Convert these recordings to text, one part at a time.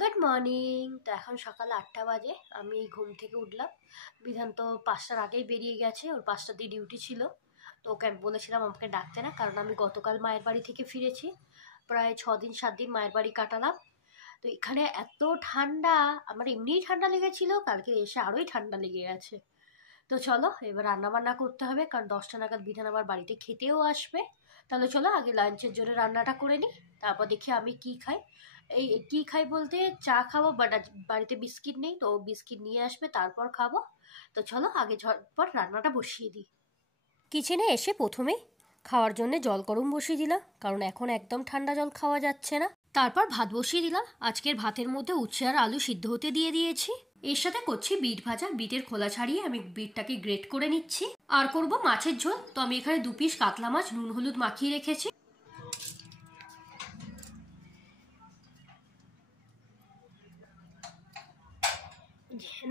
Good morning. তো এখন সকাল 8টা বাজে, আমি এই ঘুম থেকে উঠলাম। বিধান তো 5টার আগেই বেরিয়ে গেছে, ওর 5টা দিয়ে ডিউটি ছিল। তো ওকে আমি বলেছিলাম আমাকে ডাকতে না, কারণ আমি গতকাল মায়ের বাড়ি থেকে ফিরেছি। প্রায় 6-7 দিন মায়ের বাড়ি কাটালাম। তো এখানে এত ঠান্ডা, আমার এমনিই ঠান্ডা লেগেছিল, কালকে এসে আরোই ঠান্ডা লেগে গেছে। তো চলো এবার রান্না বান্না করতে হবে, কারণ 10টা নাগাদ বিধান আবার বাড়িতে খেতেও আসবে। তাহলে চলো আগে লাঞ্চের জন্য রান্নাটা করে নিই, তারপর দেখি আমি কি খাই। এই কি খাই বলতে চা খাবো, বাট আজ বাড়িতে বিস্কিট নেই, তো বিস্কিট নিয়ে আসবে তারপর খাবো। তো চলো আগে ঝটপট রান্নাটা বসিয়ে দিই। কিচেনে এসে প্রথমেই খাওয়ার জন্য জল গরম বসিয়ে দিলাম, কারণ এখন একদম ঠান্ডা জল খাওয়া যাচ্ছে না। তারপর ভাত বসিয়ে দিলাম। আজকের ভাতের মধ্যে উচ্ছে আর আলু সিদ্ধ হতে দিয়ে দিয়েছি। এর সাথে করছি বিট ভাজা। বিটের খোলা ছাড়িয়ে আমি বিটটাকে গ্রেট করে নিচ্ছি। আর করব মাছের ঝোল। তো আমি এখানে 2 পিস কাতলা মাছ নুন হলুদ মাখিয়ে রেখেছি।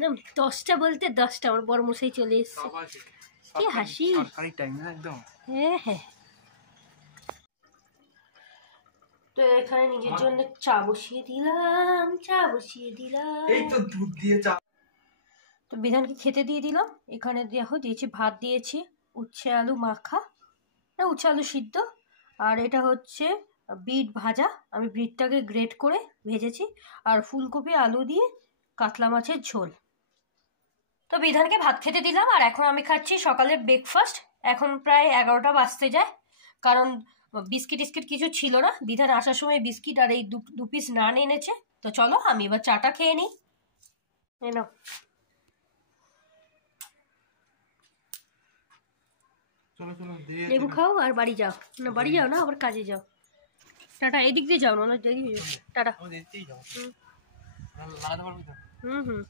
না, 10টা বলতে 10টা আমার বড় মশাই চলে এসছে। কি হাসি! হ্যাঁ হ্যাঁ। তো এখানে নিজের জন্য চা বসিয়ে দিলাম। এই তো দুধ দিয়ে চা। তো বিধানকে খেতে দিয়ে দিলাম। এখানে দেখো দিয়েছি, ভাত দিয়েছি, উচ্ছে আলু মাখা, না উচ্ছে আলু সিদ্ধ, আর এটা হচ্ছে বিট ভাজা। আমি বিটটাকে গ্রেট করে ভেজেছি। আর ফুলকপি আলু দিয়ে কাতলা মাছের ঝোল। তো বিধানকে ভাত খেতে দিলাম, আর এখন আমি খাচ্ছি সকালের ব্রেকফাস্ট। এখন প্রায় 11টা বাজতে যায়, কারণ বিস্কিট টিস্কিট কিছু ছিল না। বিধান আসার সময় বিস্কিট আর এই দু পিস নান এনেছে। তো চলো আমি এবার চাটা খেয়ে নিই। নাও। লেবু খাও আর বাড়ি যাও। না বাড়ি যাও না, আবার কাজে যাও। টাটা। এদিক দিয়ে যাও না, দেরি হয়ে যাও। টাটা। হুম।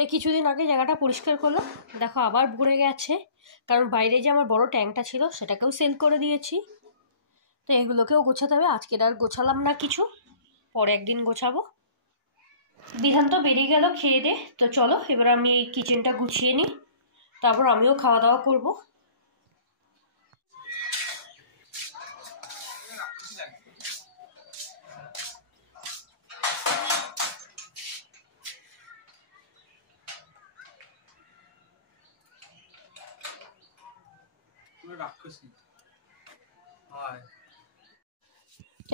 এই কিছুদিন আগে জায়গাটা পরিষ্কার করলাম, দেখো আবার ভরে গেছে। কারণ বাইরে যে আমার বড় ট্যাঙ্কটা ছিল সেটাকেও সেল করে দিয়েছি। তো এগুলোকেও গোছাতে হবে। আজকে আর গোছালাম না কিছু, পরে একদিন গোছাবো। বিধান তো বেরিয়ে গেল খেয়ে দে। তো চলো এবার আমি এই কিচেনটা গুছিয়ে নিই, তারপর আমিও খাওয়া দাওয়া করবো।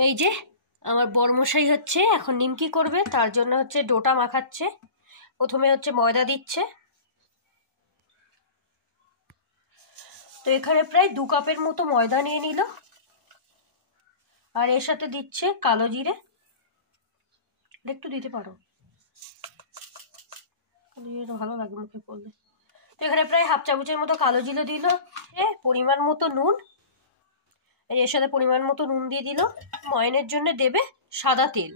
এই যে আমার বরমশাই হচ্ছে এখন নিমকি করবে, তার জন্য হচ্ছে ডোটা মাখাচ্ছে। প্রথমে হচ্ছে ময়দা দিচ্ছে। তো এখানে প্রায় 2 কাপের মতো ময়দা নিয়ে নিল। আর এর সাথে দিচ্ছে কালো জিরে, একটু দিতে পারো, কালো জিরেটা ভালো লাগে মুখে পড়লে। তো এখানে প্রায় 1/2 চামচের মতো কালো জিরে দিল। পরিমাণ মতো নুন, এর সাথে পরিমাণ মতো নুন দিয়ে দিল। ময়নের জন্য দেবে সাদা তেল।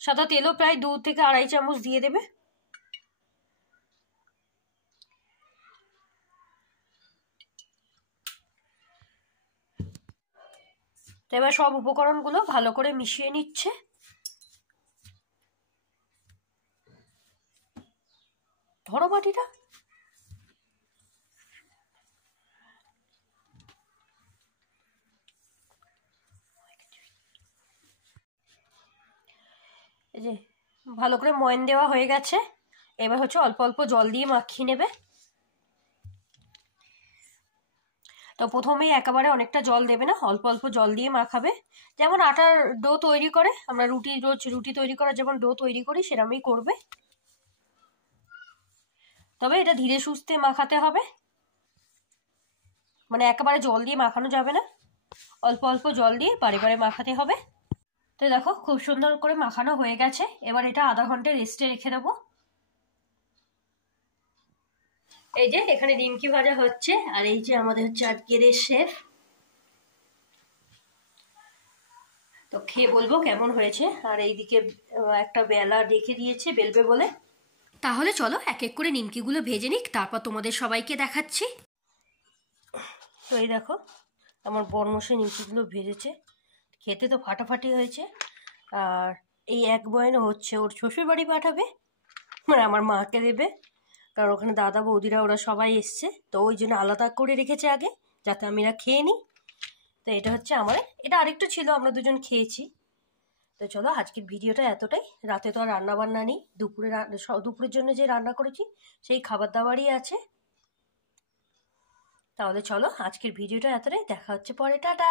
সাদা তেলও প্রায় 2 থেকে 2.5 চামচ দিয়ে দেবে। তো এবার সব উপকরণগুলো ভালো করে মিশিয়ে নিচ্ছে। ধরো বাটিটা। এই যে ভালো করে ময়ন দেওয়া হয়ে গেছে। এবার হচ্ছে অল্প অল্প জল দিয়ে মাখিয়ে নেবে। তো প্রথমেই একেবারে অনেকটা জল দেবে না, অল্প অল্প জল দিয়ে মাখাবে। যেমন আটার ডো তৈরি করে, আমরা রোজ রুটি তৈরি করার যেমন ডো তৈরি করি সেরকমই করবে। তবে এটা ধীরে সুস্থে মাখাতে হবে, মানে একেবারে জল দিয়ে মাখানো যাবে না, অল্প অল্প জল দিয়ে বারে বারে মাখাতে হবে। তো দেখো খুব সুন্দর করে মাখানো হয়ে গেছে। এবার এটা আধা ঘন্টা রেস্টে রেখে দেবো। এই যে এখানে নিমকি ভাজা হচ্ছে, আর এই যে আমাদের হচ্ছে আজকের শেফ। তো খেয়ে বলবো কেমন হয়েছে। আর এইদিকে একটা বেলা রেখে দিয়েছে বেলবে বলে। তাহলে চলো এক এক করে নিমকিগুলো ভেজে নিক, তারপর তোমাদের সবাইকে দেখাচ্ছি। তো এই দেখো আমার বরমশাই নিমকিগুলো ভেজেছে, খেতে তো ফাটাফাটি হয়েছে। আর এই এক বয়ানে হচ্ছে ওর শ্বশুর বাড়ি পাঠাবে, মানে আমার মাকে দেবে, কারণ ওখানে দাদা বৌদিরা ওরা সবাই এসছে। তো ওই জন্য আলাদা করে রেখেছে আগে, যাতে আমিরা খেয়ে নিই। তো এটা হচ্ছে আমার, এটা আরেকটু ছিল, আমরা দুজন খেয়েছি। তো চলো আজকের ভিডিওটা এতটাই। রাতে তো আর রান্না বান্না নেই, দুপুরের জন্য যে রান্না করেছি সেই খাবার দাবারই আছে। তাহলে চলো আজকের ভিডিওটা এতটাই, দেখা হচ্ছে পরে, টাটা।